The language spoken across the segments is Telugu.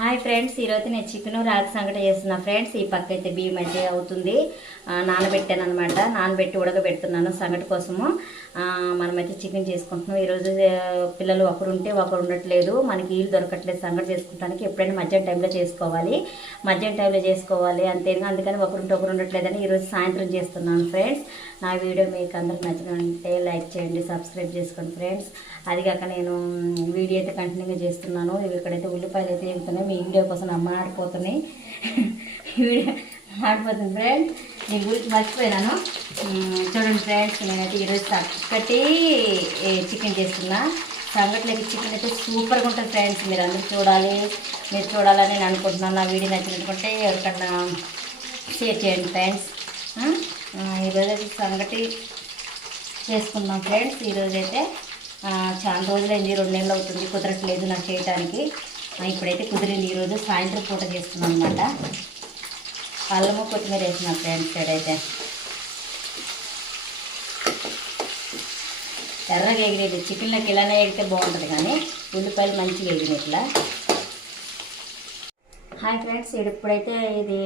హాయ్ ఫ్రెండ్స్ ఈరోజు నేను చికెన్ రాగి సంగటి చేస్తున్నా. ఫ్రెండ్స్ ఈ పక్క అయితే బియ్యం అయితే అవుతుంది. నానబెట్టాను అనమాట నానబెట్టి ఉడకబెడుతున్నాను సంగటి కోసము. మనమైతే చికెన్ చేసుకుంటున్నాం. ఈరోజు పిల్లలు ఒకరు ఉంటే ఒకరు ఉండట్లేదు. మనకి ఇల్లు దొరకట్లేదు సంగటి చేసుకుంటానికి. ఎప్పుడైనా మధ్యాహ్నం టైంలో చేసుకోవాలి. మధ్యాహ్నం టైంలో చేసుకోవాలి అంతేగా అందుకని ఒకరుంటే ఒకరు ఉండట్లేదని ఈరోజు సాయంత్రం చేస్తున్నాను ఫ్రెండ్స్. నా వీడియో మీకు అందరికి నచ్చినంటే లైక్ చేయండి సబ్స్క్రైబ్ చేసుకోండి ఫ్రెండ్స్. అది కాక నేను వీడియో అయితే కంటిన్యూగా చేస్తున్నాను. ఇవి ఇక్కడైతే ఉల్లిపాయలు అయితే వెళ్తున్నాయి మీ వీడియో కోసం అమ్మ ఆడిపోతున్నాయి వీడియో ఆడిపోతుంది ఫ్రెండ్స్. నేను గురించి మర్చిపోయినాను. చూడండి ఫ్రెండ్స్ నేనైతే ఈరోజు చక్కటి చికెన్ చేస్తున్నా. సంగట్లకి చికెన్ అయితే సూపర్గా ఉంటుంది ఫ్రెండ్స్. మీరు అందరూ చూడాలి మీరు చూడాలని నేను అనుకుంటున్నాను. నా వీడియో నచ్చినట్టుకుంటే ఎవరికన్నా షేర్ చేయండి ఫ్రెండ్స్. ఈరోజు అయితే సంగటి చేసుకున్నాం ఫ్రెండ్స్. ఈరోజు అయితే చాలా రోజులైంది రెండు నెలలు అవుతుంది కుదరట్లేదు నాకు చేయడానికి ఇప్పుడైతే కుదిరింది ఈరోజు సాయంత్రం పూట చేస్తున్నాం అనమాట అల్లము కొత్తిమీర వేసిన ఫ్రెండ్స్ ఇక్కడైతే ఎర్రగా ఎగిరేది. చికెన్లోకి ఇలానే ఎగితే బాగుంటుంది కానీ ఉల్లిపాయలు మంచిగా ఎగిరిన ఇట్లా హాయ్ ఫ్రెండ్స్ ఇప్పుడైతే ఇది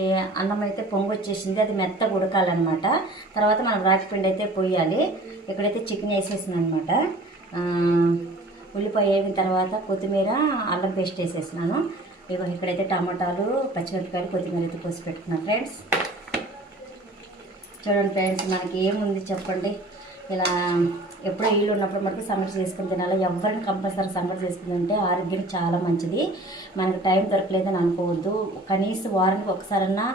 అన్నం అయితే పొంగు వచ్చేసింది అది మెత్తగా ఉడకాలన్నమాట తర్వాత మనం రాగి పిండి అయితే పోయాలి ఇక్కడైతే చికెన్ వేసేసింది అనమాట ఉల్లిపాయ వేగిన తర్వాత కొత్తిమీర అల్లం పేస్ట్ వేసేసినాను. ఇగో ఇక్కడైతే టమాటాలు పచ్చిమిరపకాయలు కొత్తిమీర అయితే కోసి పెట్టుకున్నాను ఫ్రెండ్స్. చూడండి ఫ్రెండ్స్ మనకి ఏముంది చెప్పండి? ఇలా ఎప్పుడో వీళ్ళు ఉన్నప్పుడు మనకి సంగటి చేసుకుని తినాలి. ఎవరిని కంపల్సరీ సంగటి చేసుకుని తింటే ఆరోగ్యం చాలా మంచిది. మనకు టైం దొరకలేదని అనుకోవద్దు. కనీసం వారానికి ఒకసారన్నా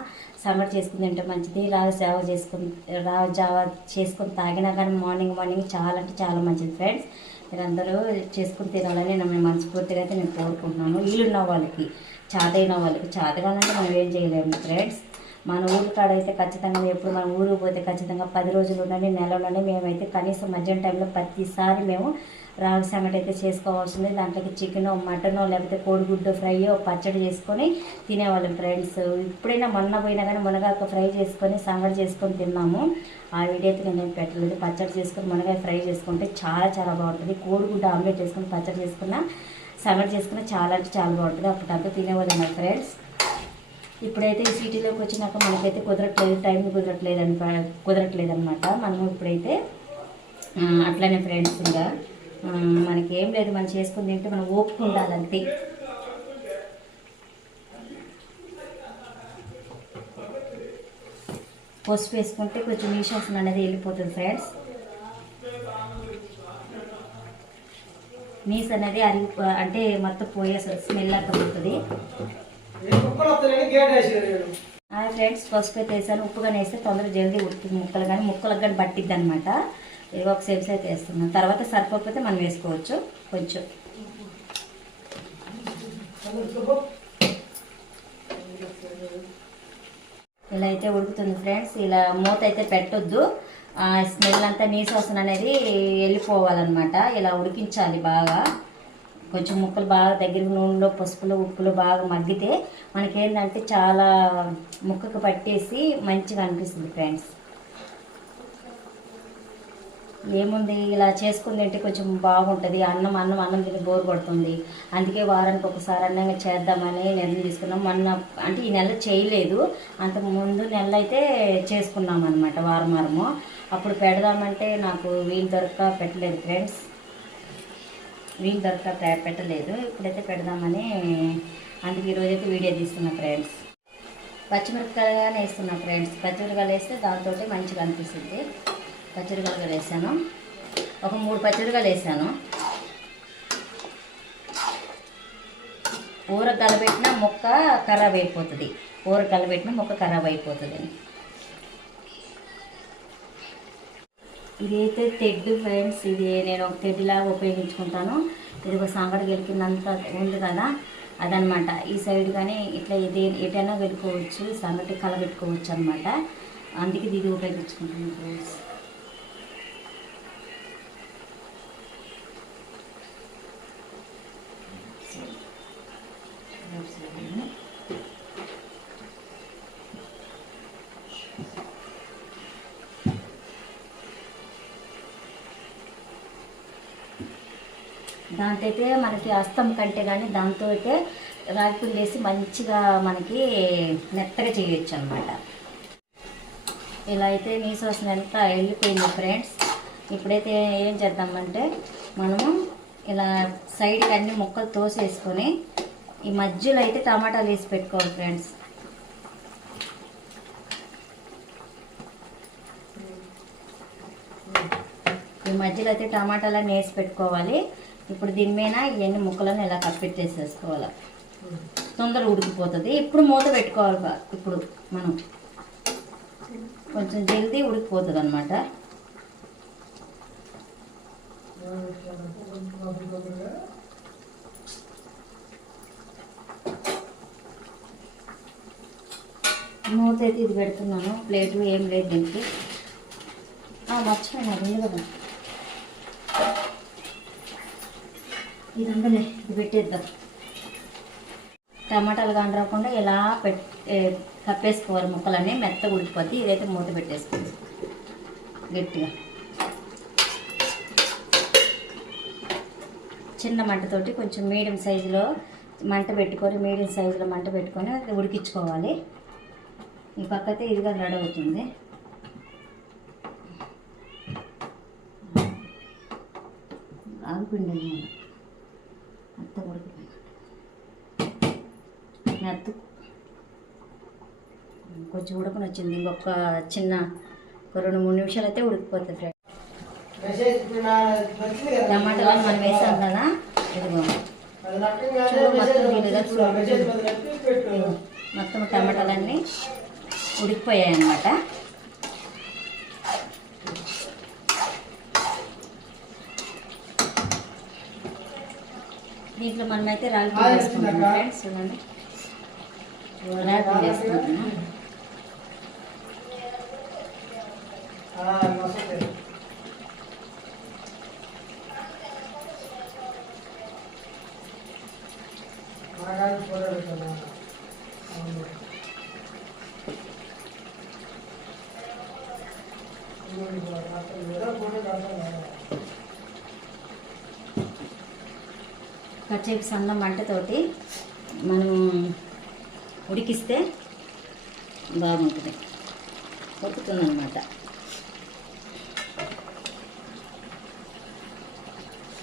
సంగటి చేసుకుని తింటే మంచిది. రాగి సేవ చేసుకుని రాగి జావ చేసుకుని తాగినా కానీ మార్నింగ్ మార్నింగ్ చాలా అంటే చాలా మంచిది ఫ్రెండ్స్. మీరందరూ చేసుకుని తినాలని నేను మనస్ఫూర్తిగా అయితే నేను కోరుకుంటున్నాను. వీళ్ళున్న వాళ్ళకి చాతైన వాళ్ళకి చాతగానంటే మనం ఏం చేయలేము ఫ్రెండ్స్. మన ఊరు కాడైతే ఖచ్చితంగా ఎప్పుడు మనం ఊరికి పోతే ఖచ్చితంగా పది రోజులు ఉండండి నెలలోనే మేమైతే కనీసం మధ్యాహ్నం టైంలో ప్రతిసారి మేము రాగి సంగటి అయితే చేసుకోవాల్సింది దాంట్లోకి చికెనో మటనో లేకపోతే కోడిగుడ్డు ఫ్రైయో పచ్చడి చేసుకొని తినేవాళ్ళం ఫ్రెండ్స్ ఇప్పుడైనా మొన్న పోయినా కానీ మునగాకు ఫ్రై చేసుకొని సంగటి చేసుకొని తిన్నాము. ఆ వీడియో అయితే నేను పెట్టలేదు. పచ్చడి చేసుకొని మునగాయ ఫ్రై చేసుకుంటే చాలా చాలా బాగుంటుంది. కోడిగుడ్డు ఆమ్లెట్ చేసుకుని పచ్చడి చేసుకున్న సంగటి చేసుకున్న చాలా అంటే చాలా బాగుంటుంది. అప్పుడు తినేవాళ్ళం నా ఫ్రెండ్స్ ఇప్పుడైతే ఈ సిటీలోకి వచ్చినాక మనకైతే కుదరట్లేదు టైం కుదరట్లేదు అని కుదరట్లేదు అనమాట మనము ఇప్పుడైతే అట్లనే ఫ్రెండ్స్ ఇంకా మనకి ఏం లేదు మనం చేసుకుని తింటే మనం ఓపిక ఉండాలంతే పసుపు వేసుకుంటే కొంచెం నీశాసన అనేది వెళ్ళిపోతుంది ఫ్రెండ్స్ నీస్ అనేది అరిగి అంటే మొత్తం పోయేసరి స్మెల్ అర్థమవుతుంది. ఫ్రెండ్స్ పసుపు అయితే వేసాను. ఉప్పుగా వేస్తే తొందరగా జల్దీ ఉడుతుంది ముక్కలు కానీ ముక్కలకు కానీ పట్టిద్ది అనమాట ఇది ఒక సేపు అయితే వేస్తున్నాం తర్వాత సరిపోకపోతే మనం వేసుకోవచ్చు. కొంచెం. ఇలా అయితే ఉడుకుతుంది ఫ్రెండ్స్. ఇలా మూత అయితే పెట్టొద్దు. ఆ స్మెల్ అంతా నీసోసన అనేది వెళ్ళిపోవాలన్నమాట. ఇలా ఉడికించాలి బాగా. కొంచెం ముక్కలు బాగా దగ్గర నూనెలో పసుపులో ఉప్పులో బాగా మగ్గితే మనకేంటంటే చాలా ముక్కకు పట్టేసి మంచిగా అనిపిస్తుంది ఫ్రెండ్స్ ఏముంది? ఇలా చేసుకుంది అంటే కొంచెం బాగుంటుంది. అన్నం అన్నం అన్నం తిని బోర్ కొడుతుంది. అందుకే వారానికి ఒకసారి అన్నంగా చేద్దామని నిర్ణయం తీసుకున్నాం. మొన్న అంటే ఈ నెల చేయలేదు. అంతకు ముందు నెల అయితే చేసుకున్నాం అనమాట వారం వారము అప్పుడు పెడదామంటే నాకు వీలు దొరక పెట్టలేదు ఫ్రెండ్స్ వీలు దొరక పెట్టలేదు. ఇప్పుడైతే పెడదామని అందుకే ఈరోజైతే వీడియో తీస్తున్నా ఫ్రెండ్స్. పచ్చిమిరపకాయలు వేస్తున్నా ఫ్రెండ్స్. పచ్చిమిరపకాయలు వేస్తే దాంతో మంచిగా అనిపిస్తుంది. పచ్చిమిరపకాయలు వేసాను. ఒక మూడు పచ్చిమిరపకాయలు వేసాను. ఊర కలబెట్టిన మొక్క ఖరాబ్ అయిపోతుంది. ఊర కలబెట్టిన మొక్క ఖరాబ్ అయిపోతుంది. ఇదైతే తెడ్డు ఫ్రెండ్స్ ఇది నేను ఒక తెడ్డులాగా ఉపయోగించుకుంటాను. ఇది ఒక సంగటి గెలికినంత ఉంది కదా అదనమాట ఈ సైడ్ కానీ ఇట్లా ఇది ఎటైనా పెట్టుకోవచ్చు సంగటి కలబెట్టుకోవచ్చు అనమాట అందుకే ఇది ఉపయోగించుకుంటాను ఫ్రెండ్స్ దాంతో అయితే మనకి అస్తం కంటే కానీ దాంతో అయితే రాగిపిండి వేసి మంచిగా మనకి మెత్తగా చేయొచ్చు అనమాట ఇలా అయితే నీ సోసిన ఎంత వెళ్ళిపోయింది ఫ్రెండ్స్. ఇప్పుడైతే ఏం చేద్దామంటే మనము ఇలా సైడ్కి అన్ని ముక్కలు తోసేసుకొని ఈ మధ్యలో అయితే టమాటాలు వేసి పెట్టుకోవాలి ఫ్రెండ్స్. ఈ మధ్యలో అయితే టమాటాలన్నీ వేసి పెట్టుకోవాలి. ఇప్పుడు దీని మీద ఇవన్నీ ముక్కలను ఇలా కప్పెట్టేసేసుకోవాలి తొందర ఉడికిపోతుంది. ఇప్పుడు మూత పెట్టుకోవాలి ఇప్పుడు మనం. కొంచెం జల్దీ ఉడికిపోతుంది అనమాట మూత అయితే ఇది పెడుతున్నాను. ప్లేటు ఏం లేదు దీనికి. మర్చిపోయినా ఉంది కదా? ఇది ఉండలే ఇది పెట్టేద్దాం. టమాటాలు కానీ రాకుండా ఇలా పెట్ కప్పేసుకోవాలి ముక్కలన్నీ మెత్తగా ఉడికిపోద్ది ఇదైతే మూత పెట్టేసుకోండి గట్టిగా. చిన్న మంటతోటి కొంచెం మీడియం సైజులో మంట పెట్టుకొని మీడియం సైజులో మంట పెట్టుకొని అది ఉడికించుకోవాలి. ఈ పక్కతే ఇదిగా రెడీ అవుతుంది. ఆగిపిండి మెత్త ఉడికిపోయింది మెత్త కొంచెం ఉడకని వచ్చింది. ఇంకొక చిన్న ఒక రెండు మూడు నిమిషాలు అయితే ఉడికిపోతుంది ఫ్రెండ్. టమాటాలు మనం వేసాం కదా. ఇదిగో. మొత్తం మొత్తం టమాటాలన్నీ ఉడికిపోయాయి అన్నమాట. దీంట్లో మనమైతే రాగి వేసుకుంటాం ఫ్రెండ్స్. చూడండి. రాగి వేసుకుంటున్నాం కచ్చేపు సన్న మంటతోటి మనం ఉడికిస్తే బాగుంటుంది. ఉడుకుతుంది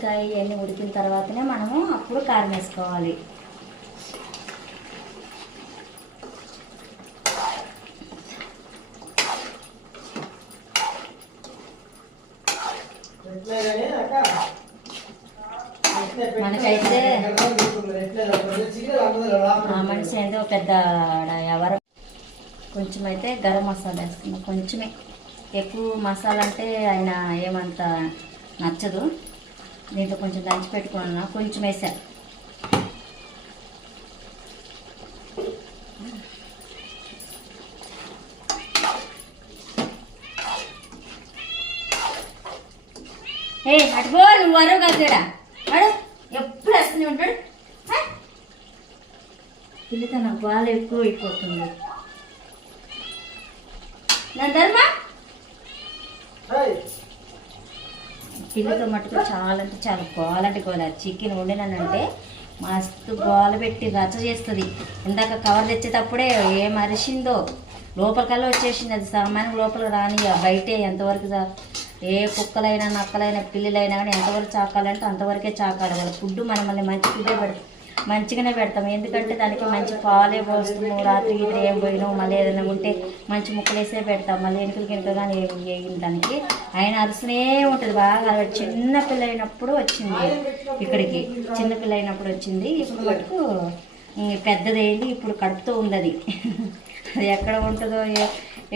టమాటకాయ ఇవన్నీ ఉడికిన తర్వాతనే మనము అప్పుడు కారం వేసుకోవాలి. మనకైతే ఆ మనిషి ఏందో పెద్ద ఎవరు కొంచెం అయితే గరం మసాలా వేస్తున్నాం కొంచెమే. ఎక్కువ మసాలా అంటే ఆయన ఏమంత నచ్చదు. దీంట్లో కొంచెం దంచి పెట్టుకున్నా కొంచెం వేసా ఏ అటుపో నువ్వు వరవు కాదు వాడు ఎప్పుడు వస్తూనే ఉంటాడు. పిల్లతో నాకు బాగా ఎక్కువ అయిపోతుంది నా ధర్మ పిల్లతో మటుకు చాలా అంటే చాలా గోలంటే గోల. చికెన్ వండినానంటే మస్తు గోల పెట్టి రచ్చ చేస్తుంది. ఇందాక కవర్ తెచ్చేటప్పుడే ఏం అరిసిందో. లోపలికల్లా వచ్చేసింది అది సామాన్యం లోపలికి రాని బయటే ఎంతవరకు రా- ఏ కుక్కలైనా నక్కలైనా పిల్లలైనా కానీ ఎంతవరకు చాకాలంటే అంతవరకే చాకాడు వాళ్ళ ఫుడ్ మనం మళ్ళీ మంచి ఫుడ్డే పెడుతుంది మంచిగానే పెడతాం. ఎందుకంటే దానికి మంచి పాలే పోస్తాము రాత్రి గీత్రి ఏం పోయినావు? మళ్ళీ ఏదైనా ఉంటే మంచి ముక్కలు వేసే పెడతాం. మళ్ళీ ఎనుకలు గినుకలు కానీ ఏం వేయని దానికి. ఆయన అరుసునే ఉంటుంది బాగా చిన్న పిల్ల అయినప్పుడు వచ్చింది ఇక్కడికి. చిన్న పిల్ల అయినప్పుడు వచ్చింది. ఇప్పుడు మటుకు ఉమ్, పెద్దదైంది? ఇప్పుడు కడుపుతో ఉంది అది అది ఎక్కడ ఉంటుందో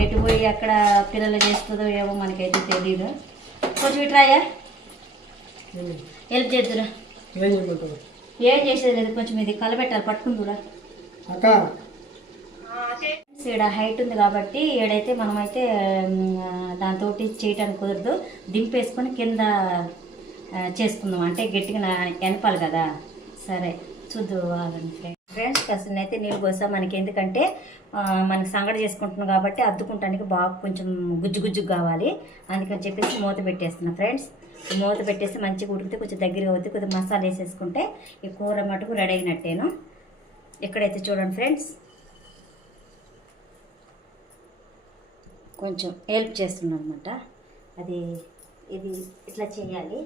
ఎటు పోయి ఎక్కడ పిల్లలు చేస్తుందో ఏమో మనకైతే తెలియదు కొంచెం ఇట్రాయా హెల్ప్ చేద్దురా. ఏం చేసేది లేదు కొంచెం ఇది కలబెట్టాలి పట్టుకుందురా అక్క. ఈడ హైట్ ఉంది కాబట్టి ఈడైతే మనమైతే దాంతో చేయటానికి కుదరదు. దింపేసుకొని కింద చేసుకుందాం. అంటే గట్టిగా ఎనపాలి కదా. సరే చూద్దు ఫ్రెండ్స్ కాసిన అయితే నీళ్ళు పోసా మనకి. ఎందుకంటే మనకి సంగడి చేసుకుంటున్నాం కాబట్టి అద్దుకుంటానికి బాగా కొంచెం గుజ్జు గుజ్జు కావాలి. అందుకని చెప్పేసి మూత పెట్టేస్తున్నా. ఫ్రెండ్స్ మూత పెట్టేసి మంచిగా ఉడికితే కొంచెం దగ్గరగా అవుతుంది కొద్దిగా మసాలా వేసేసుకుంటే ఈ కూర మటుకు రెడీ అయినట్టేను. ఇక్కడైతే చూడండి ఫ్రెండ్స్. కొంచెం హెల్ప్ చేస్తున్నాను అనమాట అది ఇది ఇట్లా చేయాలి.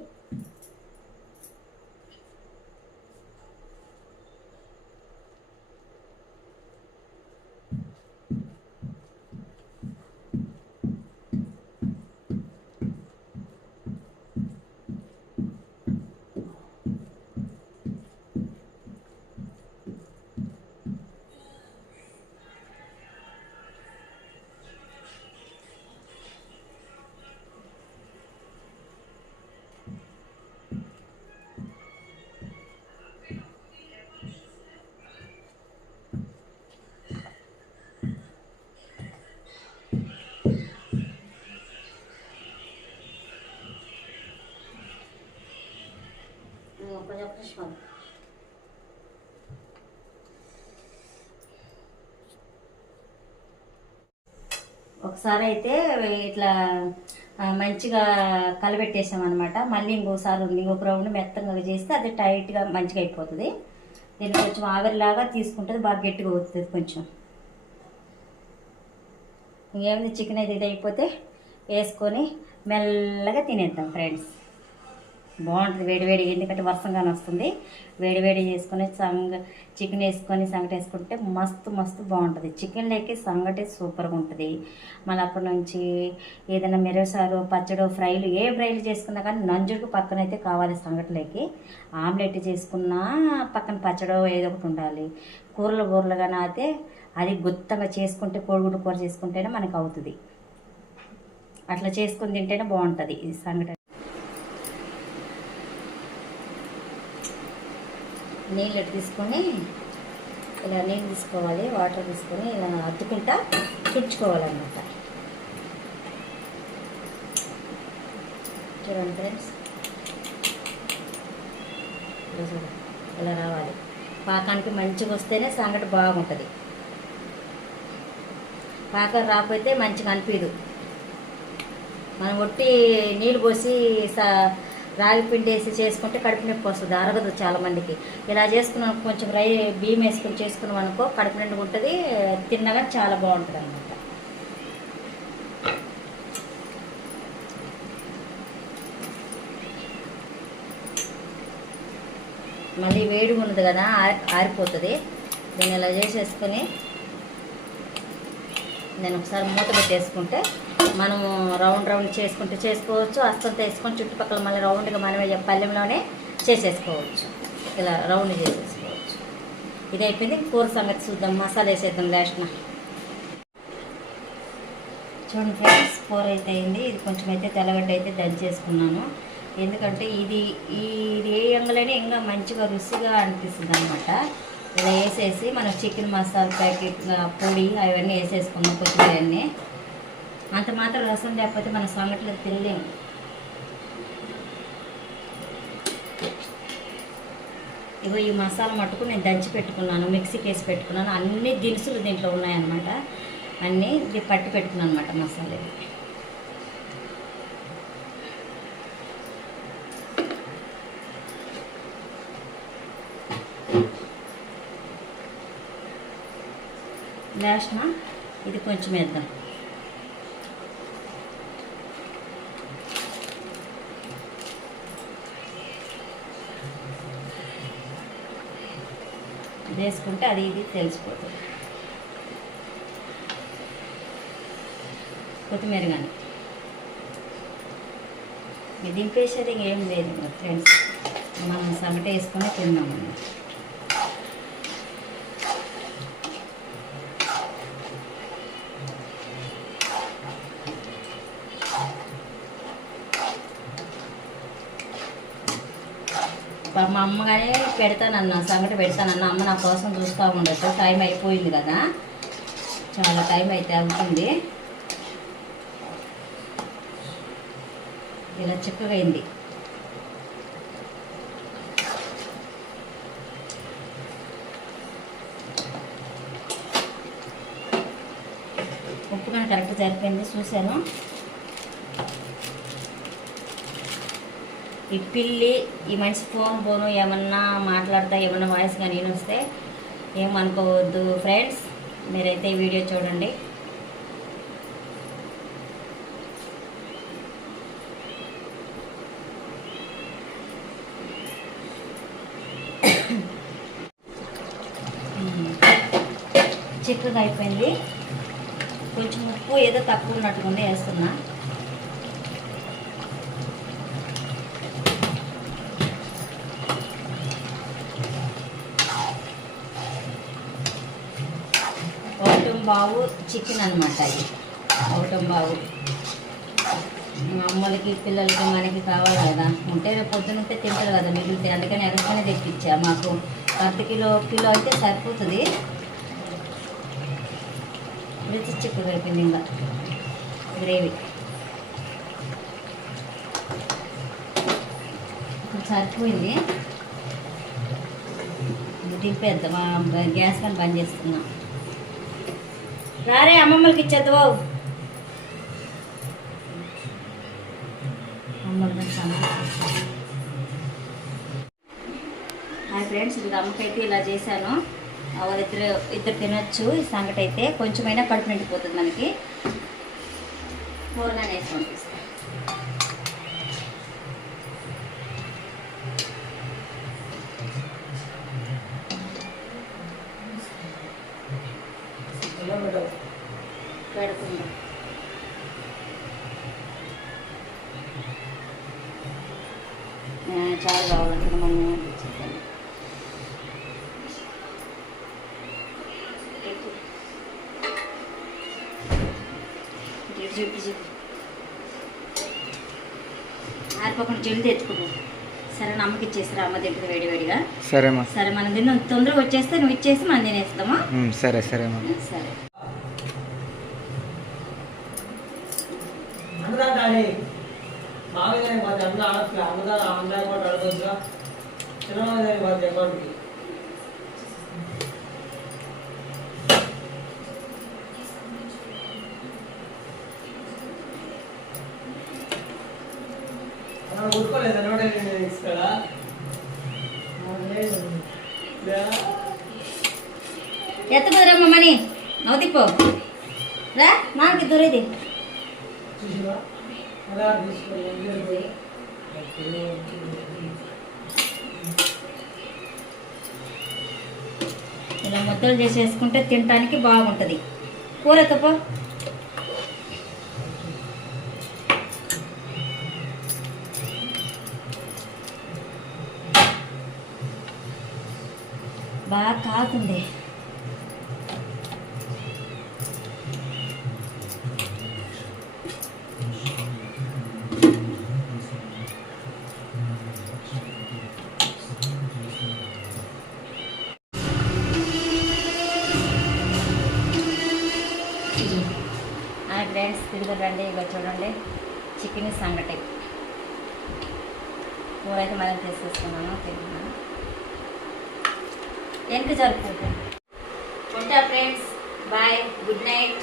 ఒకసారి అయితే ఇట్లా మంచిగా కలబెట్టేసామన్నమాట మళ్ళీ ఇంకోసారి ఉంది ఇంకొక రౌండ్ మెత్తగా చేస్తే అది టైట్గా మంచిగా అయిపోతుంది. దీన్ని కొంచెం ఆవిరిలాగా తీసుకుంటుంది బాగా గట్టిగా అవుతుంది కొంచెం. ఇంకేమైంది చికెన్ అయితే ఇది అయిపోతే వేసుకొని మెల్లగా తినేద్దాం ఫ్రెండ్స్. బాగుంటుంది. వేడివేడి ఎందుకంటే వర్షంగానే వస్తుంది. వేడివేడి చేసుకొని సంగ చికెన్ వేసుకొని సంగటి వేసుకుంటే మస్తు మస్తు బాగుంటుంది. చికెన్ లేకి సంగటి సూపర్గా ఉంటుంది. మళ్ళీ అప్పటి నుంచి ఏదైనా మిరసారు పచ్చడి ఫ్రైలు ఏ ఫ్రైలు చేసుకున్నా కానీ నంజుడికి పక్కన అయితే కావాలి సంగటిలోకి ఆమ్లెట్ చేసుకున్నా పక్కన పచ్చడో ఏదో ఒకటి ఉండాలి. కూరలు కూరలుగానే అయితే అది గుత్తగా చేసుకుంటే కోడిగుడ్డు కూర చేసుకుంటేనే మనకు అవుతుంది. అట్లా చేసుకొని తింటేనే బాగుంటుంది ఈ సంగటి నీళ్ళు తీసుకొని ఇలా నీళ్ళు తీసుకోవాలి వాటర్ తీసుకొని ఇలా అద్దుకుంటా తుడుచుకోవాలన్నమాట. చూడండి ఫ్రెండ్స్. ఇలా ఇలా రావాలి. పాకానికి మంచిగా వస్తేనే సంగటి బాగుంటుంది. పాకం రాకపోతే మంచిగా అనిపించదు మనం ఒట్టి నీళ్ళు పోసి సా రాగి పిండి వేసి చేసుకుంటే కడుపు నొప్పి వస్తుంది అరగదు చాలా మందికి. ఇలా చేసుకున్నాం కొంచెం రై బియ్యం వేసుకొని చేసుకున్నాం అనుకో కడుపు నిండుగా ఉంటుంది తిన్నగా చాలా బాగుంటుంది అనమాట మళ్ళీ వేడిగా ఉన్నది కదా ఆరిపోతుంది. దీన్ని ఇలా చేసేసుకొని నేను ఒకసారి మూత పెట్టేసుకుంటే మనం రౌండ్ రౌండ్ చేసుకుంటే చేసుకోవచ్చు అస్తంత వేసుకొని చుట్టుపక్కల మళ్ళీ రౌండ్గా మనమే పల్లెంలోనే చేసేసుకోవచ్చు. ఇలా రౌండ్ చేసేసుకోవచ్చు. ఇది అయిపోయింది. కూర సంగతి చూద్దాం. మసాలా వేసేద్దాం లాస్ట్న. చూడండి ఫ్రెండ్స్ కూర అయితే అయింది. ఇది కొంచెం అయితే తెల్లగడ్డ అయితే దంచేసుకున్నాను. ఎందుకంటే ఇది ఇది ఏ ఎంగలైనా ఇంకా మంచిగా రుచిగా అనిపిస్తుంది అనమాట ఇలా వేసేసి మనం చికెన్ మసాలా ప్యాకెట్ పొడి అవన్నీ వేసేసుకున్నాం కొత్తిమీర అన్నీ అంత మాత్రం రసం లేకపోతే మన సంగట్లో తినలేము. ఇగో ఈ మసాలా మట్టుకు నేను దంచి పెట్టుకున్నాను మిక్సీకి వేసి పెట్టుకున్నాను. అన్ని దినుసులు దీంట్లో ఉన్నాయన్నమాట. అన్నీ ఇది పట్టి పెట్టుకున్నాను అనమాట మసాలా లాస్ట్న ఇది కొంచెం వేద్దాం. వేసుకుంటే అది ఇది తెలిసిపోతుంది. కొత్తిమీర కానీ ఇది దింపేసేది ఏం లేదు ఫ్రెండ్స్. మనం సంగటి వేసుకొని తిన్నామన్నమాట. మా అమ్మగానే పెడతానన్నా సంగటి పెడతానన్నా అమ్మ నా కోసం చూస్తూ ఉండదు టైం అయిపోయింది కదా. చాలా టైం అయితే అవుతుంది. ఇలా చిక్కగా అయింది ఉప్పు కానీ కరెక్ట్ సరిపోయింది చూశాను. ఈ పిల్లి ఈ మనిషి ఫోన్ ఫోను ఏమన్నా మాట్లాడతా ఏమన్నా వాయిస్ కానీ నేను వస్తే ఏమనుకోవద్దు ఫ్రెండ్స్ మీరైతే ఈ వీడియో చూడండి. చిక్కగా అయిపోయింది. కొంచెం ఉప్పు ఏదో తక్కువ ఉన్నట్టుగా వేస్తున్నా ఒకటం బావు చికెన్ అనమాట ఇది ఒకటం బావు. మా అమ్మలకి పిల్లలకి మనకి కావాలి కదా. ఉంటే రేపు పొద్దున ఉంటే తింటారు కదా మిగిలితే. అందుకని ఎక్కడికైనా తెప్పించా మాకు. అర్ధ కిలో కిలో అయితే సరిపోతుంది. రుచి చిక్కుగా అయిపోయింది ఇంకా గ్రేవీ. ఇప్పుడు సరిపోయింది. దింపేద్దాం. బ- గ్యాస్ కానీ బంద్ చేస్తున్నాం. రారే అమ్మమ్మలకి ఇచ్చేద్దు బావు హాయ్ ఫ్రెండ్స్ ఇంకా అమ్మకైతే ఇలా చేశాను. వాళ్ళిద్దరు ఇద్దరు తినొచ్చు. ఈ సంగటి అయితే కొంచెమైనా కడుపు నిండిపోతుంది మనకి. కూరగానే వేసి పంపిస్తాను పెడుతుంది చాలా కావాలంటే మనం చెప్పండి ఆరిపోకుండా జల్ది ఎత్తుకుపో సరే నమ్మకి ఇచ్చేసిరా అమ్మ తింటుంది వేడి వేడిగా. సరే మనం తిన్న తొందరగా వచ్చేస్తే నువ్వు ఇచ్చేసి మనం తినేస్తామా? సరే సరేమ్మా సరే అన్నదా డాడీ మామూలుగా మాది ఆడట్లే అన్నదా అన్న అకౌంట్ అడగొద్దుగా. చిన్నమాది మాది అకౌంట్కి కొట్టుకోలేదు నోట ఇస్తాడా? లేదు. ఎత్తపోదురమ్మ మని నవ్వుతిప్పో రా చూసినా అలా తీసుకోలేదు ఇలా ముద్దలు చేసేసుకుంటే తినడానికి బాగుంటుంది. కూర తప్ప బాగా కాకుంది ಫ್ರೆಂಡ್ಸ್ ಬಾಯ್ ಗುಡ್ ನೈಟ್